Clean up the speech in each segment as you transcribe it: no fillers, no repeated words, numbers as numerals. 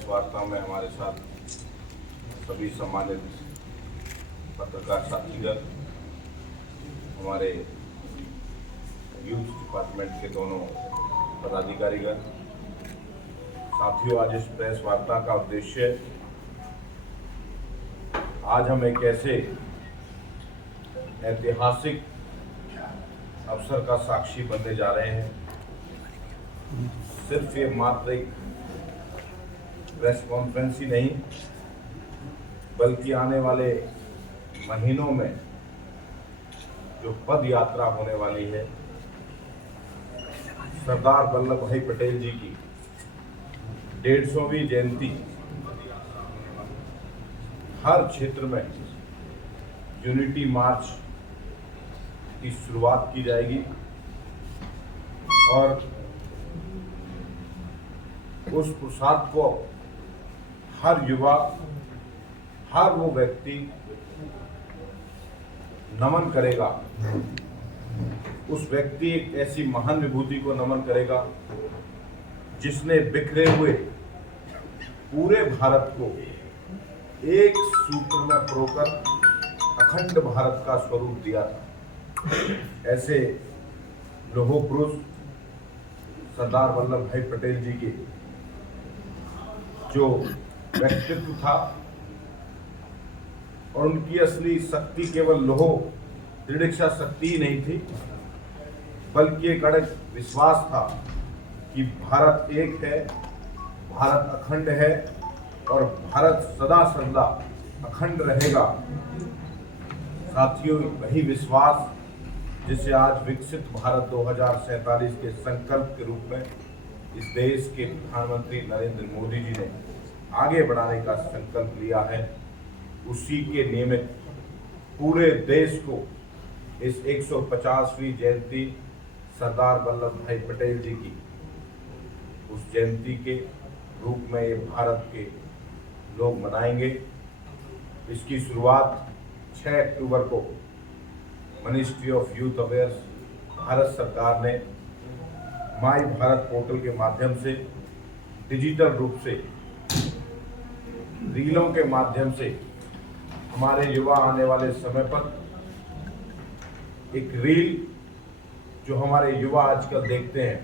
Press वार्ता में हमारे साथ सभी सम्मानित पत्रकार साथीगण, हमारे यूथ डिपार्टमेंट के दोनों पदाधिकारीगण। साथियों, आज इस प्रेस वार्ता का उद्देश्य, आज हम एक ऐसे ऐतिहासिक अवसर का साक्षी बनने जा रहे हैं। सिर्फ ये मात्र एक प्रेस कॉन्फ्रेंस ही नहीं, बल्कि आने वाले महीनों में जो पद यात्रा होने वाली है, सरदार वल्लभ भाई पटेल जी की 150वीं जयंती, हर क्षेत्र में यूनिटी मार्च की शुरुआत की जाएगी और उस पुरुषार्थ को हर युवा, हर वो व्यक्ति नमन करेगा। उस व्यक्ति एक ऐसी महान विभूति को नमन करेगा जिसने बिखरे हुए पूरे भारत को एक सूत्र में परोकर अखंड भारत का स्वरूप दिया था। ऐसे लौह पुरुष सरदार वल्लभ भाई पटेल जी के जो व्यक्तित्व था और उनकी असली शक्ति केवल लौह दृढ़ इच्छा शक्ति ही नहीं थी, बल्कि एक अड़ग विश्वास था कि भारत एक है, भारत अखंड है और भारत सदा सर्वदा अखंड रहेगा। साथियों, वही विश्वास जिसे आज विकसित भारत 2047 के संकल्प के रूप में इस देश के प्रधानमंत्री नरेंद्र मोदी जी ने आगे बढ़ाने का संकल्प लिया है, उसी के निमित्त पूरे देश को इस 150वीं जयंती सरदार वल्लभ भाई पटेल जी की उस जयंती के रूप में ये भारत के लोग मनाएंगे। इसकी शुरुआत 6 अक्टूबर को ministry of youth affairs Bharat सरकार ने माई भारत पोर्टल के माध्यम से डिजिटल रूप से रीलों के माध्यम से हमारे युवा आने वाले समय पर एक रील जो हमारे युवा आजकल देखते हैं,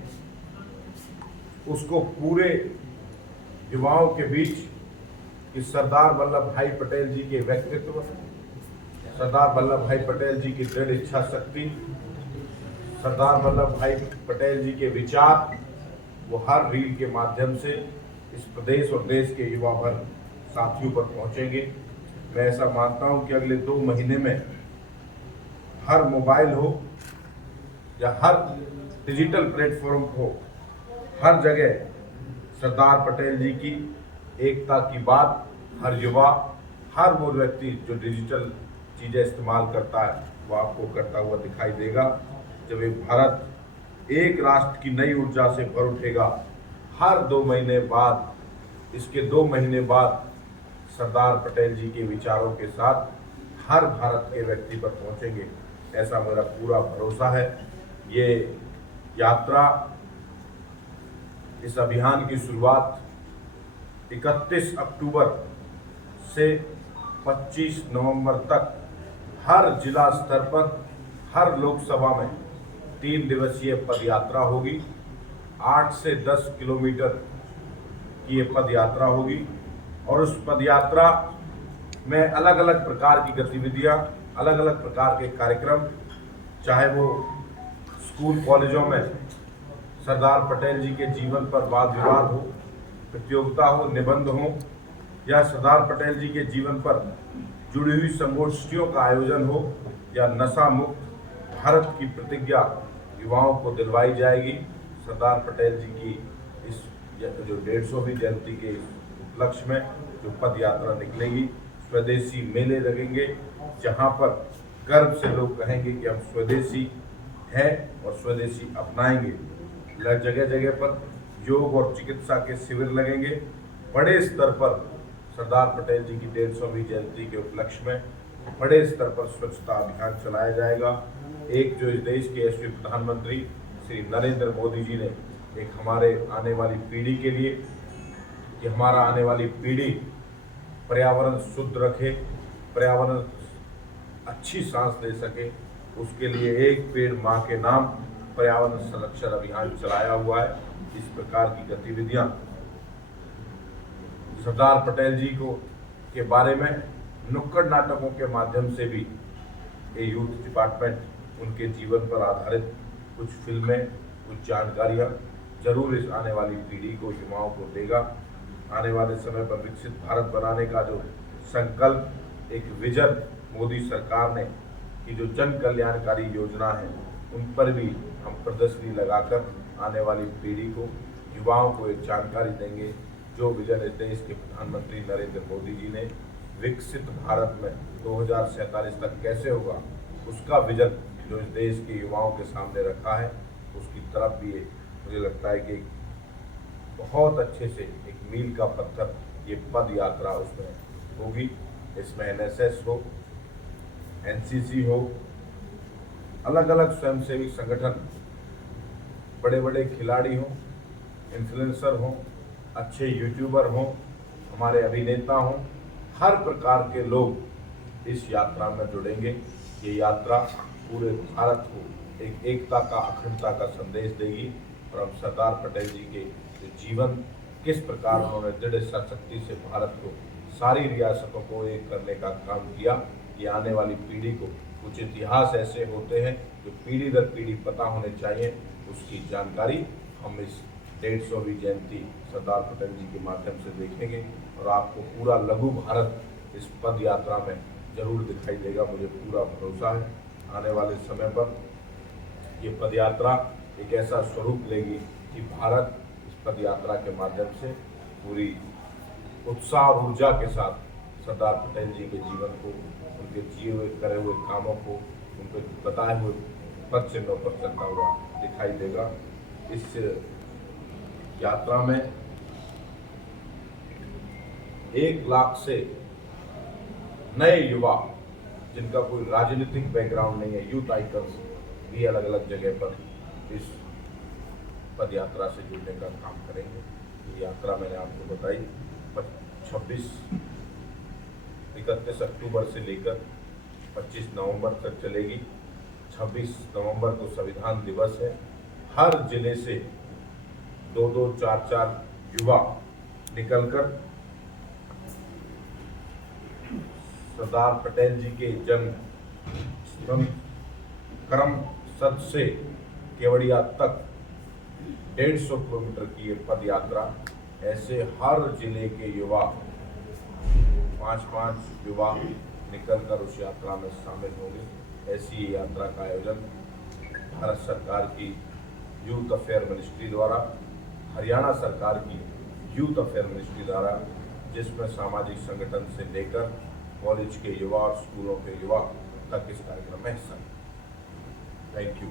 उसको पूरे युवाओं के बीच कि सरदार वल्लभ भाई पटेल जी के व्यक्तित्व, सरदार वल्लभ भाई पटेल जी की दृढ़ इच्छा शक्ति, सरदार वल्लभ भाई पटेल जी के विचार, वो हर रील के माध्यम से इस प्रदेश और देश के युवा भर साथियों पर पहुंचेंगे। मैं ऐसा मानता हूं कि अगले 2 महीने में हर मोबाइल हो या हर डिजिटल प्लेटफॉर्म हो, हर जगह सरदार पटेल जी की एकता की बात हर युवा, हर वो व्यक्ति जो डिजिटल चीज़ें इस्तेमाल करता है, वो आपको करता हुआ दिखाई देगा। जब ये भारत एक राष्ट्र की नई ऊर्जा से भर उठेगा, हर 2 महीने बाद, इसके 2 महीने बाद सरदार पटेल जी के विचारों के साथ हर भारत के व्यक्ति पर पहुंचेंगे, ऐसा मेरा पूरा भरोसा है। ये यात्रा, इस अभियान की शुरुआत 31 अक्टूबर से 25 नवंबर तक हर जिला स्तर पर, हर लोकसभा में 3 दिवसीय पद यात्रा होगी। 8 से 10 किलोमीटर की ये पद यात्रा होगी और उस पद यात्रा में अलग अलग प्रकार की गतिविधियां, अलग अलग प्रकार के कार्यक्रम, चाहे वो स्कूल कॉलेजों में सरदार पटेल जी के जीवन पर वाद विवाद हो, प्रतियोगिता हो, निबंध हो, या सरदार पटेल जी के जीवन पर जुड़ी हुई संगोष्ठियों का आयोजन हो, या नशा मुक्त भारत की प्रतिज्ञा युवाओं को दिलवाई जाएगी। सरदार पटेल जी की इस जो 150वीं जयंती के उपलक्ष्य में जो पद यात्रा निकलेगी, स्वदेशी मेले लगेंगे, जहां पर गर्व से लोग कहेंगे कि हम स्वदेशी हैं और स्वदेशी अपनाएंगे। जगह जगह पर योग और चिकित्सा के शिविर लगेंगे। बड़े स्तर पर सरदार पटेल जी की 150वीं जयंती के उपलक्ष्य में बड़े स्तर पर स्वच्छता अभियान चलाया जाएगा। एक जो इस देश के यशस्वी प्रधानमंत्री श्री नरेंद्र मोदी जी ने एक हमारे आने वाली पीढ़ी के लिए कि हमारा आने वाली पीढ़ी पर्यावरण शुद्ध रखे, पर्यावरण अच्छी सांस ले सके, उसके लिए एक पेड़ माँ के नाम पर्यावरण संरक्षण अभियान चलाया हुआ है। इस प्रकार की गतिविधियां सरदार पटेल जी को के बारे में नुक्कड़ नाटकों के माध्यम से भी ये यूथ डिपार्टमेंट उनके जीवन पर आधारित कुछ फिल्में, कुछ जानकारियां जरूर इस आने वाली पीढ़ी को, युवाओं को देगा। आने वाले समय पर विकसित भारत बनाने का जो संकल्प, एक विजन मोदी सरकार ने की जो जन कल्याणकारी योजना है, उन पर भी हम प्रदर्शनी लगाकर आने वाली पीढ़ी को, युवाओं को एक जानकारी देंगे। जो विजन इस देश के प्रधानमंत्री नरेंद्र मोदी जी ने विकसित भारत में 2047 तक कैसे होगा, उसका विजन जो इस देश के युवाओं के सामने रखा है, उसकी तरफ भी मुझे लगता है कि बहुत अच्छे से एक मील का पत्थर ये पद यात्रा उसमें होगी। इसमें एनएसएस हो, एनसीसी हो, अलग अलग स्वयंसेवी संगठन, बड़े बड़े खिलाड़ी हों, इन्फ्लुएंसर हों, अच्छे यूट्यूबर हों, हमारे अभिनेता हों, हर प्रकार के लोग इस यात्रा में जुड़ेंगे। ये यात्रा पूरे भारत को एक एकता का, अखंडता का संदेश देगी। और हम सरदार पटेल जी के जीवन, किस प्रकार उन्होंने दृढ़ शक्ति से भारत को, सारी रियासतों को एक करने का काम किया, ये आने वाली पीढ़ी को, कुछ इतिहास ऐसे होते हैं जो पीढ़ी दर पीढ़ी पता होने चाहिए, उसकी जानकारी हम इस 150वीं जयंती सरदार पटेल जी के माध्यम से देखेंगे। और आपको पूरा लघु भारत इस पद यात्रा में जरूर दिखाई देगा, मुझे पूरा भरोसा है। आने वाले समय पर ये पद यात्रा एक ऐसा स्वरूप लेगी कि भारत इस पद यात्रा के माध्यम से पूरी उत्साह और ऊर्जा के साथ सरदार पटेल जी के जीवन को, उनके जिए हुए करे हुए कामों को, उनके बताए हुए पद चिन्हों पर चलता हुआ दिखाई देगा। इस यात्रा में 1 लाख से नए युवा, जिनका कोई राजनीतिक बैकग्राउंड नहीं है, यूथ आइकन्स भी अलग अलग जगह पर इस पद यात्रा से जुड़ने का काम करेंगे। ये यात्रा मैंने आपको बताई 31 अक्टूबर से लेकर 25 नवंबर तक चलेगी। 26 नवंबर को संविधान दिवस है। हर जिले से 2-2, 4-4 युवा निकलकर सरदार पटेल जी के जन्म करमसद से केवड़िया तक 150 किलोमीटर की ये पद यात्रा, ऐसे हर जिले के युवा 5-5 युवा निकलकर उस यात्रा में शामिल होंगे। ऐसी यात्रा का आयोजन भारत सरकार की यूथ अफेयर मिनिस्ट्री द्वारा, हरियाणा सरकार की यूथ अफेयर मिनिस्ट्री द्वारा, जिसमें सामाजिक संगठन से लेकर कॉलेज के युवा और स्कूलों के युवा तक इस कार्यक्रम में हिस्सा। Thank you.